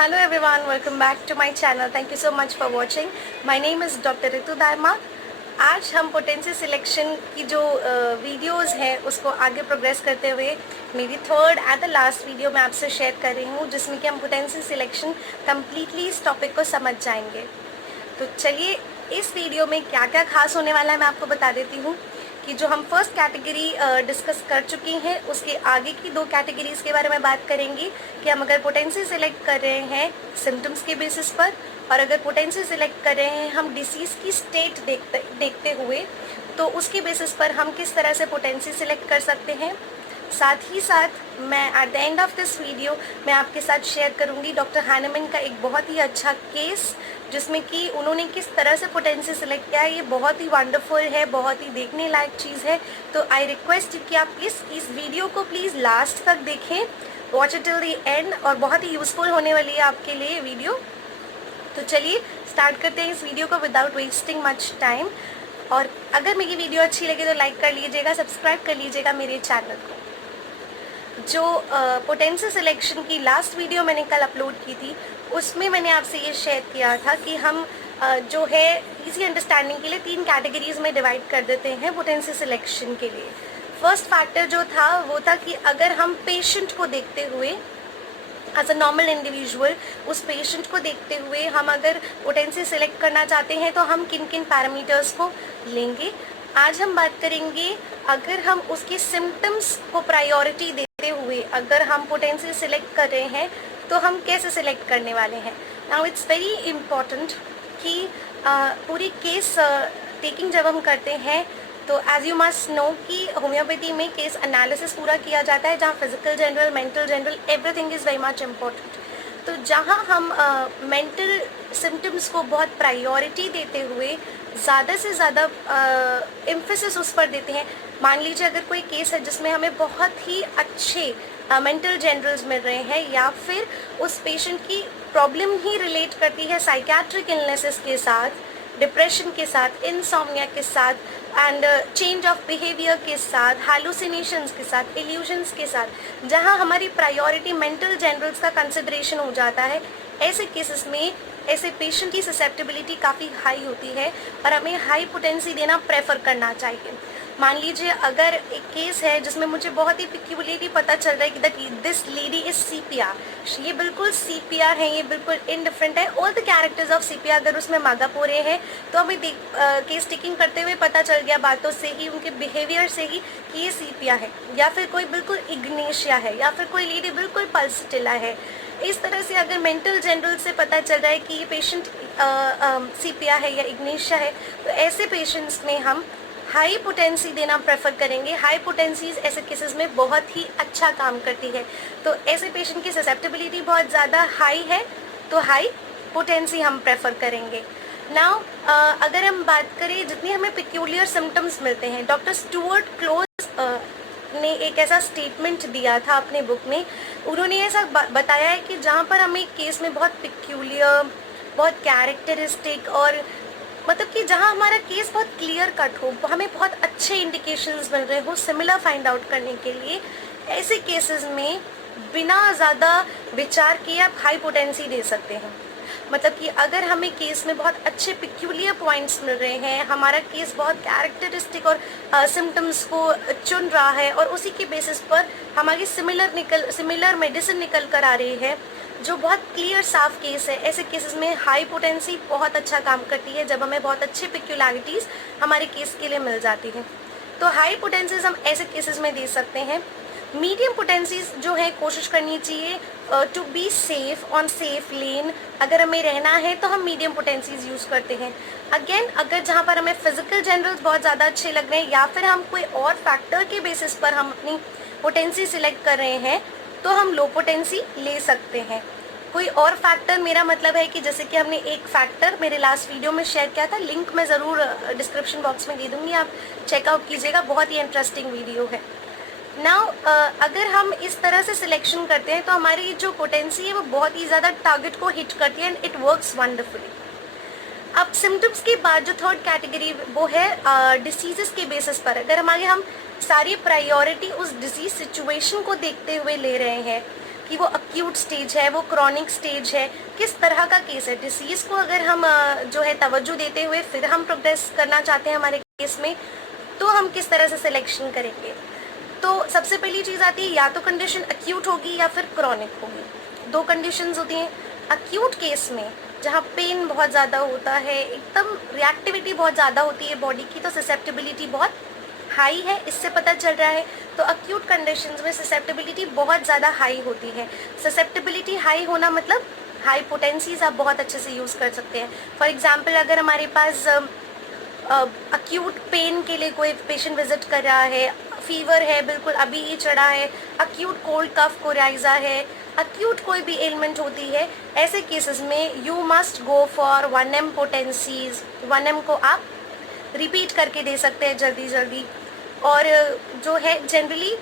Hello everyone, welcome back to my channel. Thank you so much for watching. My name is Dr. Ritu Dharma. आज हम potency selection की जो videos हैं उसको आगे progress करते हुए मेरी third and the last video मैं आपसे शेयर कर रही हूँ, जिसमें कि हम पोटेंसी सिलेक्शन कम्प्लीटली इस टॉपिक को समझ जाएंगे। तो चलिए इस वीडियो में क्या क्या खास होने वाला है मैं आपको बता देती हूँ कि जो हम फर्स्ट कैटेगरी डिस्कस कर चुकी हैं उसके आगे की दो कैटेगरीज के बारे में बात करेंगे कि हम अगर पोटेंसी सिलेक्ट कर रहे हैं सिम्टम्स के बेसिस पर और अगर पोटेंसी सिलेक्ट कर रहे हैं हम डिसीज़ की स्टेट देखते हुए, तो उसके बेसिस पर हम किस तरह से पोटेंसी सिलेक्ट कर सकते हैं। साथ ही साथ मैं eight the end of this video मैं आपके साथ शेयर करूंगी डॉक्टर हैनेमन का एक बहुत ही अच्छा केस, जिसमें कि उन्होंने किस तरह से पोटेंसी सिलेक्ट किया है। ये बहुत ही वंडरफुल है, बहुत ही देखने लायक चीज़ है। तो आई रिक्वेस्ट कि आप इस वीडियो को प्लीज़ लास्ट तक देखें, watch it till the end, और बहुत ही यूज़फुल होने वाली है आपके लिए ये वीडियो। तो चलिए स्टार्ट करते हैं इस वीडियो को विदाउट वेस्टिंग मच टाइम। और अगर मेरी वीडियो अच्छी लगे तो लाइक कर लीजिएगा, सब्सक्राइब कर लीजिएगा मेरे चैनल को। जो पोटेंसी सिलेक्शन की लास्ट वीडियो मैंने कल अपलोड की थी उसमें मैंने आपसे ये शेयर किया था कि हम जो है इजी अंडरस्टैंडिंग के लिए तीन कैटेगरीज में डिवाइड कर देते हैं पोटेंसी सिलेक्शन के लिए। फर्स्ट फैक्टर जो था वो था कि अगर हम पेशेंट को देखते हुए एज अ नॉर्मल इंडिविजुअल उस पेशेंट को देखते हुए हम अगर पोटेंसी सिलेक्ट करना चाहते हैं तो हम किन किन पैरामीटर्स को लेंगे। आज हम बात करेंगे अगर हम उसके सिम्टम्स को प्रायोरिटी देते हुए अगर हम पोटेंसी सिलेक्ट कर रहे हैं तो हम कैसे सिलेक्ट करने वाले हैं। नाउ इट्स वेरी इम्पॉर्टेंट कि पूरी केस टेकिंग जब हम करते हैं तो एज यू मस्ट नो कि होम्योपैथी में केस एनालिसिस पूरा किया जाता है, जहाँ physical general, mental general, everything is very much important. तो जहाँ हम मेंटल सिम्टम्स को बहुत प्रायोरिटी देते हुए ज़्यादा से ज़्यादा एम्फेसिस उस पर देते हैं। मान लीजिए अगर कोई केस है जिसमें हमें बहुत ही अच्छे मेंटल जनरल्स मिल रहे हैं या फिर उस पेशेंट की प्रॉब्लम ही रिलेट करती है साइकियाट्रिक इलनेसेस के साथ, डिप्रेशन के साथ, इंसोम्निया के साथ एंड चेंज ऑफ बिहेवियर के साथ, हैलुसिनेशंस के साथ, इल्यूजन्स के साथ, जहां हमारी प्रायोरिटी मेंटल जनरल्स का कंसिडरेशन हो जाता है, ऐसे केसेस में ऐसे पेशेंट की ससेप्टेबिलिटी काफ़ी हाई होती है और हमें हाई पोटेंसी देना प्रेफर करना चाहिए। मान लीजिए अगर एक केस है जिसमें मुझे बहुत ही पिक्यूलियरली पता चल रहा है कि दिस लेडी इज सीपीआर, ये बिल्कुल सीपीआर है, ये बिल्कुल इनडिफरेंट है, all the characters of CPR अगर उसमें मागापोरे हैं तो हमें केस टेकिंग करते हुए पता चल गया बातों से ही, उनके बिहेवियर से ही कि ये सीपीआर है, या फिर कोई बिल्कुल इग्नेशिया है, या फिर कोई लेडी बिल्कुल पल्सटिला है। इस तरह से अगर मेंटल जनरल से पता चल रहा है कि ये पेशेंट सीपीआर है या इग्नेशिया है, तो ऐसे पेशेंट्स में हम हाई पोटेंसी देना प्रेफर करेंगे। हाई पोटेंसीज ऐसे केसेस में बहुत ही अच्छा काम करती है। तो ऐसे पेशेंट की ससेप्टेबिलिटी बहुत ज़्यादा हाई है तो हाई पोटेंसी हम प्रेफर करेंगे। नाउ अगर हम बात करें जितनी हमें पिक्यूलियर सिम्टम्स मिलते हैं, डॉक्टर स्टुअर्ट क्लोज ने एक ऐसा स्टेटमेंट दिया था अपने बुक में। उन्होंने ऐसा बताया है कि जहाँ पर हमें केस में बहुत पिक्यूलियर, बहुत कैरेक्टरिस्टिक और मतलब कि जहाँ हमारा केस बहुत क्लियर कट हो, हमें बहुत अच्छे इंडिकेशंस मिल रहे हो सिमिलर फाइंड आउट करने के लिए, ऐसे केसेस में बिना ज़्यादा विचार किए आप हाई पोटेंसी दे सकते हैं। मतलब कि अगर हमें केस में बहुत अच्छे पिक्यूलियर पॉइंट्स मिल रहे हैं, हमारा केस बहुत कैरेक्टरिस्टिक और सिम्टम्स को चुन रहा है और उसी के बेसिस पर हमारी सिमिलर मेडिसिन निकल कर आ रही है जो बहुत क्लियर साफ केस है, ऐसे केसेस में हाई पोटेंसी बहुत अच्छा काम करती है जब हमें बहुत अच्छे पिक्यूलैरिटीज़ हमारे केस के लिए मिल जाती हैं। तो हाई पोटेंसीज हम ऐसे केसेस में दे सकते हैं। मीडियम पोटेंसीज जो है कोशिश करनी चाहिए to be safe on safe lane. अगर हमें रहना है तो हम मीडियम पोटेंसीज यूज़ करते हैं। अगेन अगर जहाँ पर हमें फिजिकल जनरल्स बहुत ज़्यादा अच्छे लग रहे हैं या फिर हम कोई और फैक्टर के बेसिस पर हम अपनी पोटेंसी सिलेक्ट कर रहे हैं तो हम लो पोटेंसी ले सकते हैं। कोई और फैक्टर, मेरा मतलब है कि जैसे कि हमने एक फैक्टर मेरे लास्ट वीडियो में शेयर किया था, लिंक मैं ज़रूर डिस्क्रिप्शन बॉक्स में दे दूँगी, आप चेकआउट कीजिएगा, बहुत ही इंटरेस्टिंग वीडियो है। नाउ अगर हम इस तरह से सिलेक्शन करते हैं तो हमारी जो पोटेंसी है वो बहुत ही ज़्यादा टारगेट को हिट करती है एंड इट वर्क्स वंडरफुली। अब सिम्टम्स के बाद जो थर्ड कैटेगरी वो है डिसीजेस के बेसिस पर। अगर हम सारी प्रायोरिटी उस डिजीज सिचुएशन को देखते हुए ले रहे हैं कि वो अक्यूट स्टेज है, वो क्रॉनिक स्टेज है, किस तरह का केस है। डिसीज़ को अगर हम जो है तवज्जो देते हुए फिर हम प्रोग्रेस करना चाहते हैं हमारे केस में, तो हम किस तरह से सिलेक्शन करेंगे। तो सबसे पहली चीज़ आती है, या तो कंडीशन अक्यूट होगी या फिर क्रॉनिक होगी। दो कंडीशंस होती हैं। अक्यूट केस में जहाँ पेन बहुत ज़्यादा होता है, एकदम रिएक्टिविटी बहुत ज़्यादा होती है बॉडी की, तो ससेप्टिबिलिटी बहुत हाई है, इससे पता चल रहा है। तो अक्यूट कंडीशंस में ससेप्टिबिलिटी बहुत ज़्यादा हाई होती है। ससेप्टिबिलिटी हाई होना मतलब हाई पोटेंसीज आप बहुत अच्छे से यूज़ कर सकते हैं। फॉर एग्जांपल, अगर हमारे पास अक्यूट पेन के लिए कोई पेशेंट विजिट कर रहा है, फीवर है, बिल्कुल अभी ही चढ़ा है, अक्यूट कोल्ड कफ कोराइजा है, अक्यूट कोई भी एलिमेंट होती है, ऐसे केसेस में you must go for 1M potencies. 1M को आप रिपीट करके दे सकते हैं जल्दी जल्दी। और जो है जनरली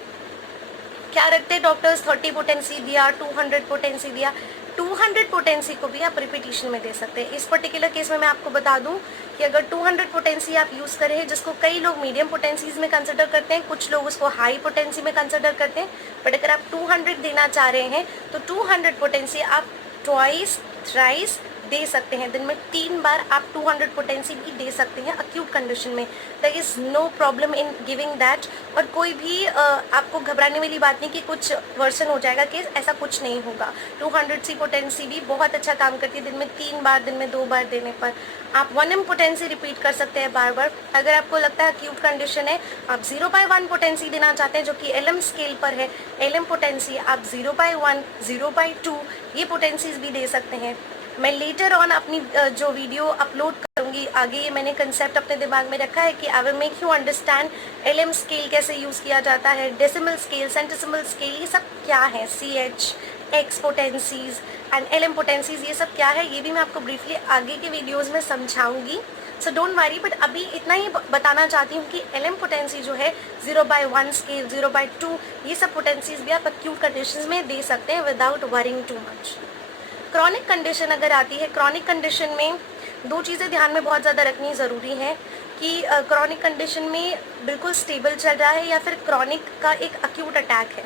क्या रखते हैं डॉक्टर्स, 30 पोटेंसी दिया, 200 पोटेंसी दिया। 200 पोटेंसी को भी आप रिपीटिशन में दे सकते हैं। इस पर्टिकुलर केस में मैं आपको बता दूं कि अगर 200 पोटेंसी आप यूज़ कर रहे हैं, जिसको कई लोग मीडियम पोटेंसीज में कंसिडर करते हैं, कुछ लोग उसको हाई पोटेंसी में कंसिडर करते हैं, बट अगर आप 200 देना चाह रहे हैं तो 200 पोटेंसी आप ट्वाइस थ्राइस दे सकते हैं। दिन में 3 बार आप 200 पोटेंसी भी दे सकते हैं अक्यूट कंडीशन में। There is no problem in giving that. और कोई भी आपको घबराने वाली बात नहीं कि कुछ वर्सन हो जाएगा केस, ऐसा कुछ नहीं होगा। 200 सी पोटेंसी भी बहुत अच्छा काम करती है दिन में 3 बार, दिन में 2 बार देने पर। आप 1M पोटेंसी रिपीट कर सकते हैं बार बार। अगर आपको लगता है अक्यूट कंडीशन है, आप 0/1 पोटेंसी देना चाहते हैं जो कि LM स्केल पर है, LM पोटेंसी आप 0/1, 0/2 ये पोटेंसीज भी दे सकते हैं। मैं लेटर ऑन अपनी जो वीडियो अपलोड करूँगी आगे, ये मैंने कंसेप्ट अपने दिमाग में रखा है कि I will make you understand LM scale कैसे यूज़ किया जाता है, डेसिमल स्केल, सेंटिसिमल स्केल, ये सब क्या है, CH, X potencies and LM potencies, ये सब क्या है, ये भी मैं आपको ब्रीफली आगे के वीडियोज़ में समझाऊंगी। सो डोंट वरी, बट अभी इतना ही बताना चाहती हूँ कि LM पोटेंसी जो है 0/1 स्केल, 0/2, ये सब पोटेंसीज भी आप अक्यूट कंडीशन में दे सकते हैं without worrying too much. Chronic condition अगर आती है, क्रॉनिक कंडीशन में 2 चीज़ें ध्यान में बहुत ज़्यादा रखनी ज़रूरी है कि क्रॉनिक कंडीशन में बिल्कुल स्टेबल चल रहा है या फिर क्रॉनिक का एक अक्यूट अटैक है।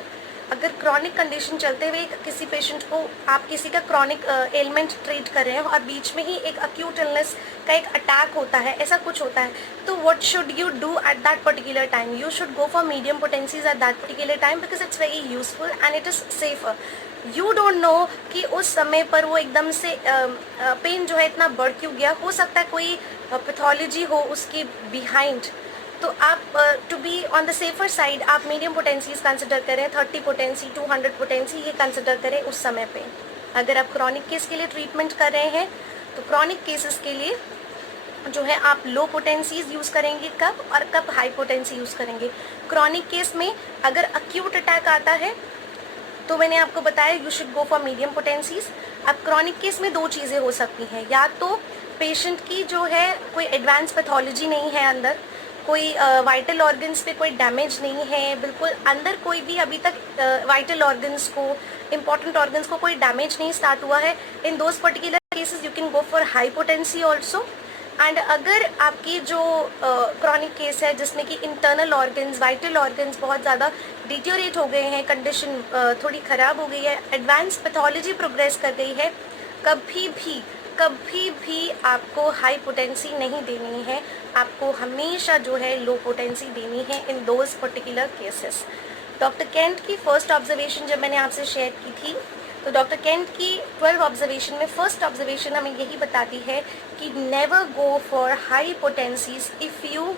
अगर क्रॉनिक कंडीशन चलते हुए किसी पेशेंट को आप किसी का क्रॉनिक एलिमेंट ट्रीट कर रहे हैं और बीच में ही एक अक्यूट इलनेस का एक अटैक होता है, ऐसा कुछ होता है, तो what should you do at that particular time? You should go for medium potencies at that particular time because it's very useful and it is safer. You don't know कि उस समय पर वो एकदम से पेन जो है इतना बढ़ क्यों गया, हो सकता है कोई पैथोलॉजी हो उसके बिहाइंड। तो आप to be on the safer side आप मीडियम पोटेंसीज कंसिडर करें, 30 पोटेंसी, 200 पोटेंसी ये कंसिडर करें उस समय पे। अगर आप क्रॉनिक केस के लिए ट्रीटमेंट कर रहे हैं तो क्रॉनिक केसेस के लिए जो है आप लो पोटेंसीज यूज़ करेंगे कब, और कब हाई पोटेंसी यूज़ करेंगे। क्रॉनिक केस में अगर अक्यूट अटैक आता है तो मैंने आपको बताया you should go for medium potencies. अब क्रॉनिक केस में 2 चीज़ें हो सकती हैं, या तो पेशेंट की जो है कोई एडवांस पैथोलॉजी नहीं है, अंदर कोई वाइटल ऑर्गन्स पे कोई डैमेज नहीं है, बिल्कुल अंदर कोई भी अभी तक वाइटल ऑर्गन्स को, इम्पॉर्टेंट ऑर्गन्स को कोई डैमेज नहीं स्टार्ट हुआ है। In those particular cases you can go for high potency also. And अगर आपकी जो क्रॉनिक केस है जिसमें कि इंटरनल ऑर्गन्स, वाइटल ऑर्गन्स बहुत ज़्यादा डिटेरियोरेट हो गए हैं, कंडीशन थोड़ी ख़राब हो गई है, एडवांस पैथोलॉजी प्रोग्रेस कर गई है, कभी भी आपको हाई पोटेंसी नहीं देनी है, आपको हमेशा जो है लो पोटेंसी देनी है in those particular cases. Doctor Kent की फर्स्ट ऑब्जर्वेशन जब मैंने आपसे शेयर की थी, तो डॉक्टर केंट की 12 ऑब्जर्वेशन में फर्स्ट ऑब्जर्वेशन हमें यही बताती है कि never go for high potencies if you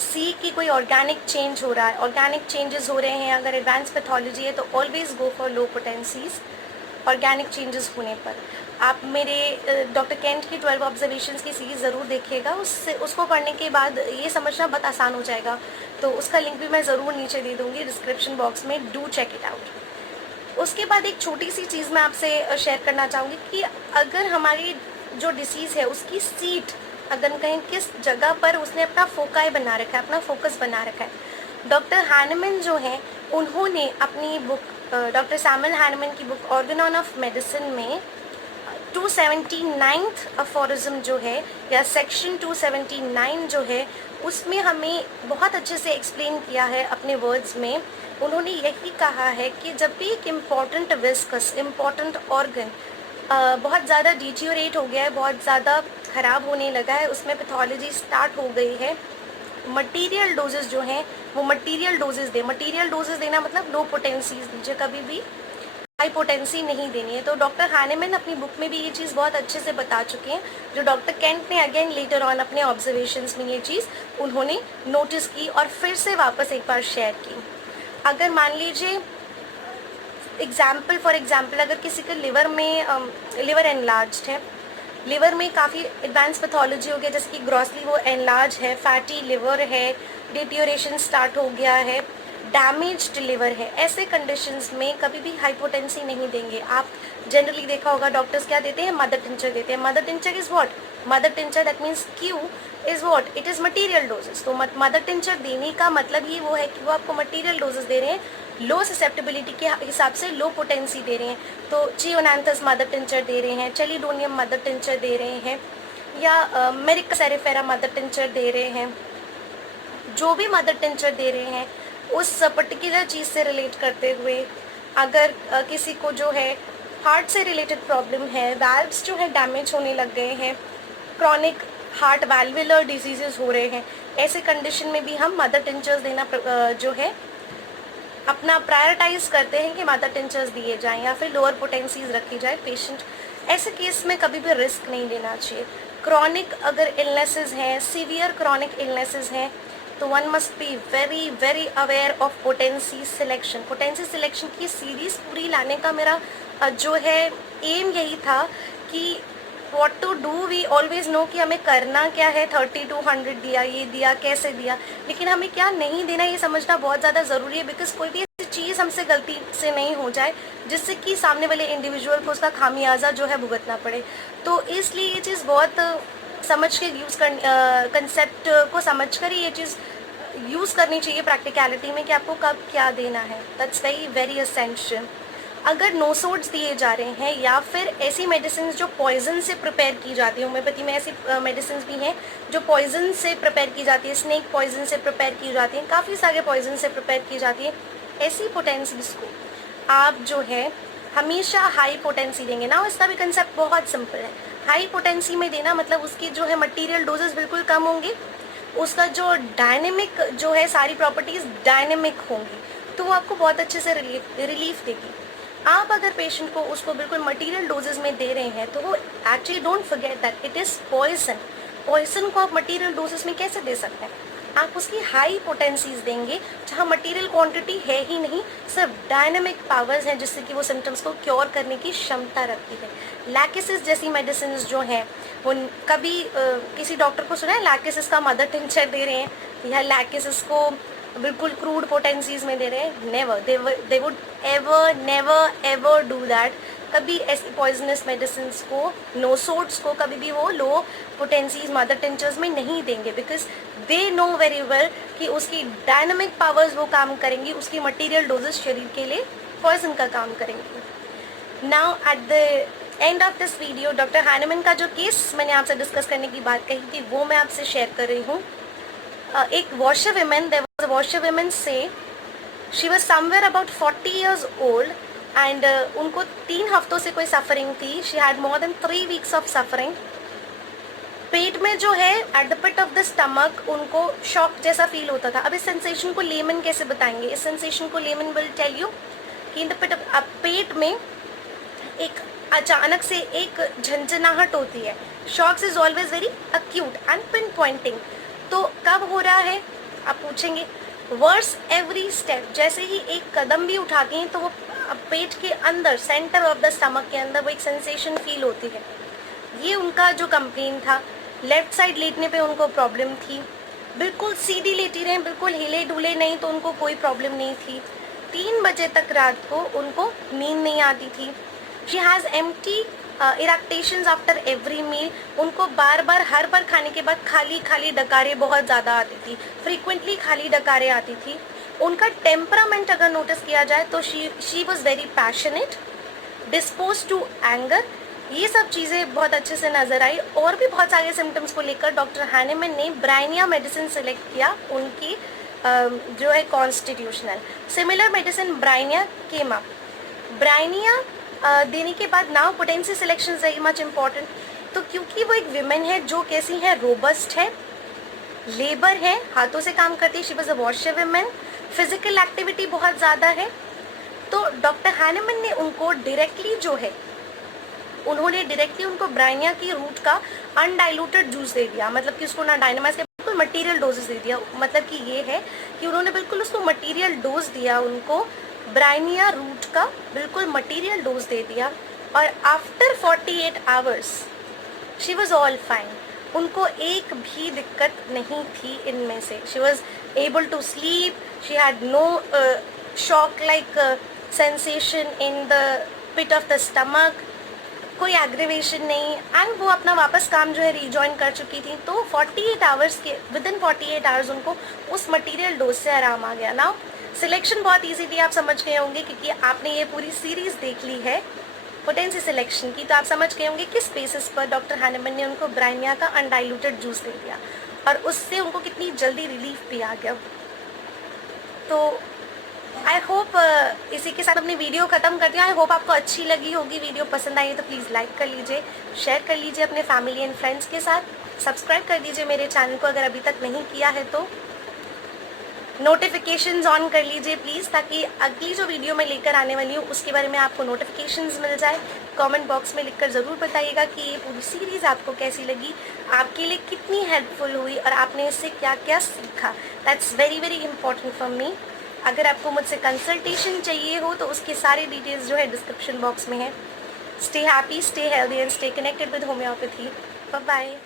see कि कोई ऑर्गेनिक चेंज हो रहा है, ऑर्गेनिक चेंजेस हो रहे हैं, अगर एडवांस पैथोलॉजी है तो always go for low potencies organic changes होने पर। आप मेरे डॉक्टर केंट की 12 ऑब्जर्वेशंस की सीरीज़ ज़रूर देखिएगा, उसको पढ़ने के बाद ये समझना बहुत आसान हो जाएगा। तो उसका लिंक भी मैं ज़रूर नीचे दे दूँगी डिस्क्रिप्शन बॉक्स में, डू चेक इट आउट। उसके बाद एक छोटी सी चीज़ मैं आपसे शेयर करना चाहूँगी कि अगर हमारी जो डिसीज़ है उसकी सीट अगर कहीं किस जगह पर उसने अपना फोकाई बना रखा है, अपना फोकस बना रखा है। डॉक्टर हैनमन जो हैं उन्होंने अपनी बुक, डॉक्टर सैमुअल हैनमन की बुक ऑर्गेनॉन ऑफ मेडिसिन में 279th अफोरिज्म जो है या सेक्शन 279 जो है उसमें हमें बहुत अच्छे से एक्सप्लेन किया है अपने वर्ड्स में। उन्होंने यही कहा है कि जब भी एक इम्पॉर्टेंट विस्कस, इम्पॉर्टेंट ऑर्गन बहुत ज़्यादा डिटीरियोरेट हो गया है, बहुत ज़्यादा ख़राब होने लगा है, उसमें पैथोलॉजी स्टार्ट हो गई है, मटीरियल डोजेस जो हैं वो मटीरियल डोजेस दें। मटीरियल डोजेस देना मतलब लो पोटेंसीज दीजिए, कभी भी हाई पोटेंसी नहीं देनी है। तो डॉक्टर हानेमैन अपनी बुक में भी ये चीज़ बहुत अच्छे से बता चुके हैं, जो डॉक्टर केंट ने अगेन लेटर ऑन अपने ऑब्जर्वेशंस में ये चीज़ उन्होंने नोटिस की और फिर से वापस एक बार शेयर की। अगर मान लीजिए फॉर एग्जाम्पल अगर किसी के लिवर में लिवर एनलार्ज्ड है, लिवर में काफ़ी एडवांस पैथोलॉजी हो गया, जैसे कि ग्रॉसली वो एनलार्ज है, फैटी लिवर है, डिटीरियोरेशन स्टार्ट हो गया है, डैमेज्ड लिवर है, ऐसे कंडीशंस में कभी भी हाइपोटेंसी नहीं देंगे आप। जनरली देखा होगा डॉक्टर्स क्या देते हैं, मदर टिंचर देते हैं। Mother tincture is what? Mother tincture that means Q is what? It is material doses. तो मदर टिंचर देने का मतलब ही वो है कि वो आपको मटीरियल डोजेस दे रहे हैं, लो ससेप्टेबिलिटी के हिसाब से लो पोटेंसी दे रहे हैं। तो चियोनांथस मदर टिंचर दे रहे हैं, चेलिडोनियम मदर टिंचर दे रहे हैं, या मेरिका सेरिफेरा मदर टिंचर दे रहे हैं। जो भी मदर टिंचर दे रहे हैं उस पर्टिकुलर चीज़ से रिलेट करते हुए, अगर किसी को जो है हार्ट से रिलेटेड प्रॉब्लम है, वाल्व्स जो है डैमेज होने लग गए हैं, क्रॉनिक हार्ट वाल्वुलर डिजीजेस हो रहे हैं, ऐसे कंडीशन में भी हम मदर टिंचर्स देना जो है अपना प्रायोरिटाइज करते हैं कि मदर टिंचर्स दिए जाएं या फिर लोअर पोटेंसीज रखी जाए। पेशेंट ऐसे केस में कभी भी रिस्क नहीं लेना चाहिए। क्रॉनिक अगर इलनेसेस हैं, सीवियर क्रॉनिक इलनेसेस हैं, तो one must be very very aware of potency selection. Potency selection की सीरीज पूरी लाने का मेरा जो है एम यही था कि what to do, we always know कि हमें करना क्या है। 30 to 100 दिया, ये दिया, कैसे दिया, लेकिन हमें क्या नहीं देना ये समझना बहुत ज़्यादा ज़रूरी है। बिकॉज कोई भी ऐसी चीज़ हमसे गलती से नहीं हो जाए जिससे कि सामने वाले इंडिविजुअल को उसका खामियाजा जो है भुगतना पड़े। तो इसलिए ये चीज़ बहुत समझ के यूज़ कर, कंसेप्ट को समझ कर ही ये चीज़ यूज़ करनी चाहिए प्रैक्टिकलिटी में कि आपको कब क्या देना है। That's very very essential. अगर नोसोड्स दिए जा रहे हैं या फिर ऐसी मेडिसिन जो पॉइजन से प्रिपेयर की जाती है, होम्योपैथी में ऐसी मेडिसिन भी हैं जो पॉइजन से प्रिपेयर की जाती है, स्नेक पॉइजन से प्रिपेयर की जाती है, काफ़ी सारे पॉइजन से प्रिपेयर की जाती है। ऐसी पोटेंसीज को आप जो है हमेशा हाई पोटेंसी देंगे ना। इसका भी कंसेप्ट बहुत सिंपल है। हाई पोटेंसी में देना मतलब उसकी जो है मटीरियल डोजेस बिल्कुल कम होंगे, उसका जो डायनेमिक जो है सारी प्रॉपर्टीज़ डायनेमिक होंगी, तो वो आपको बहुत अच्छे से रिलीफ देगी। आप अगर पेशेंट को उसको बिल्कुल मटीरियल डोजेस में दे रहे हैं तो वो actually don't forget that it is poison. Poison को आप मटीरियल डोजेस में कैसे दे सकते हैं? आप उसकी हाई पोटेंसीज देंगे जहाँ मटीरियल क्वांटिटी है ही नहीं, सिर्फ डायनामिक पावर्स हैं जिससे कि वो सिम्टम्स को क्योर करने की क्षमता रखती है। लैकेसिस जैसी मेडिसिन जो हैं वो कभी किसी डॉक्टर को सुना है लैकेसिस का मदर टिंचर दे रहे हैं या लैकेसिस को बिल्कुल क्रूड पोटेंसीज में दे रहे हैं? Never, they would ever never ever do that. कभी ऐसी पॉइजनस मेडिसिन को, नोसोड्स को कभी भी वो लो पोटेंसीज मदर टिंचर्स में नहीं देंगे, because they know very well कि उसकी डायनामिक पावर्स वो काम करेंगी, उसकी मटीरियल डोजेस शरीर के लिए पॉइजन का काम करेंगी। Now at the end of this video doctor Hahnemann का जो केस मैंने आपसे डिस्कस करने की बात कही थी वो मैं आपसे शेयर कर रही हूँ। एक washer woman, there was a washer woman say she was somewhere about 40 years old and उनको 3 हफ्तों से कोई सफरिंग थी। she had more than 3 weeks of suffering। पेट में जो है at the pit of the stomach उनको शॉक जैसा फील होता था। अब इस सेंसेशन को लेमन कैसे बताएंगे? इस सेंसेशन को लेमन विल टेल यू कि इन द पिट ऑफ पेट में एक अचानक से एक झंझनाहट होती है। Shocks is always very acute and pin pointing. तो कब हो रहा है आप पूछेंगे? वर्स एवरी स्टेप, जैसे ही एक कदम भी उठाती हैं तो वो पेट के अंदर सेंटर ऑफ द स्टमक के अंदर वो एक सेंसेशन फील होती है। ये उनका जो कंप्लेन था। लेफ्ट साइड लेटने पे उनको प्रॉब्लम थी, बिल्कुल सीधी लेटी रहे, बिल्कुल हिले डुले नहीं तो उनको कोई प्रॉब्लम नहीं थी। 3 बजे तक रात को उनको नींद नहीं आती थी। She has empty eructations after every meal, उनको बार बार हर बार खाने के बाद खाली खाली डकारें बहुत ज़्यादा आती थी, फ्रीक्वेंटली खाली डकारें आती थी। उनका टेम्परामेंट अगर नोटिस किया जाए तो she was very passionate, dispose to anger ये सब चीज़ें बहुत अच्छे से नज़र आई। और भी बहुत सारे सिम्टम्स को लेकर डॉक्टर हैनेमन ने ब्राइनिया मेडिसिन सेलेक्ट किया उनकी जो है constitutional. Similar medicine Bryonia came up. Bryonia देने के बाद now potency selection is very much important. तो क्योंकि वो एक विमेन है जो कैसी है, रोबस्ट है, लेबर है, हाथों से काम करती है, she was a washer women, physical activity बहुत ज़्यादा है, तो डॉक्टर हैनेमन ने उनको उन्होंने डायरेक्टली उनको ब्राइनिया की रूट का अनडाइल्यूटेड जूस दे दिया। मतलब कि उसको ना डायनामाइज के बिल्कुल मटेरियल डोजेस दे दिया। मतलब कि ये है कि उन्होंने बिल्कुल उसको मटेरियल डोज दिया, उनको ब्राइनिया रूट का बिल्कुल मटेरियल डोज दे दिया। और after 48 hours she was all fine. उनको एक भी दिक्कत नहीं थी इनमें से। She was able to sleep, she had no shock like sensation in the pit of the stomach, कोई एग्रीवेशन नहीं, एंड वो अपना वापस काम जो है रीजॉइन कर चुकी थी। तो 48 आवर्स के विदिन 48 आवर्स उनको उस मटेरियल डोज से आराम आ गया। ना सिलेक्शन बहुत ईजी थी, आप समझ गए होंगे क्योंकि आपने ये पूरी सीरीज देख ली है पोटेंसी सिलेक्शन की, तो आप समझ गए होंगे किस बेसिस पर डॉक्टर हैनेमन ने उनको ब्राइनिया का अनडाइल्यूटेड जूस दे दिया और उससे उनको कितनी जल्दी रिलीफ भी आ गया। तो आई होप इसी के साथ अपनी वीडियो ख़त्म करती हूँ। आई होप आपको अच्छी लगी होगी, वीडियो पसंद आई है तो प्लीज़ लाइक कर लीजिए, शेयर कर लीजिए अपने फैमिली एंड फ्रेंड्स के साथ, सब्सक्राइब कर दीजिए मेरे चैनल को अगर अभी तक नहीं किया है तो, नोटिफिकेशंस ऑन कर लीजिए प्लीज़, ताकि अगली जो वीडियो मैं लेकर आने वाली हूँ उसके बारे में आपको नोटिफिकेशंस मिल जाए। कमेंट बॉक्स में लिखकर ज़रूर बताइएगा कि ये पूरी सीरीज़ आपको कैसी लगी, आपके लिए कितनी हेल्पफुल हुई और आपने इससे क्या क्या सीखा। That's very very important for me. अगर आपको मुझसे कंसल्टेशन चाहिए हो तो उसके सारे डिटेल्स जो है डिस्क्रिप्शन बॉक्स में है। Stay happy, stay healthy and stay connected with homeopathy. Bye bye.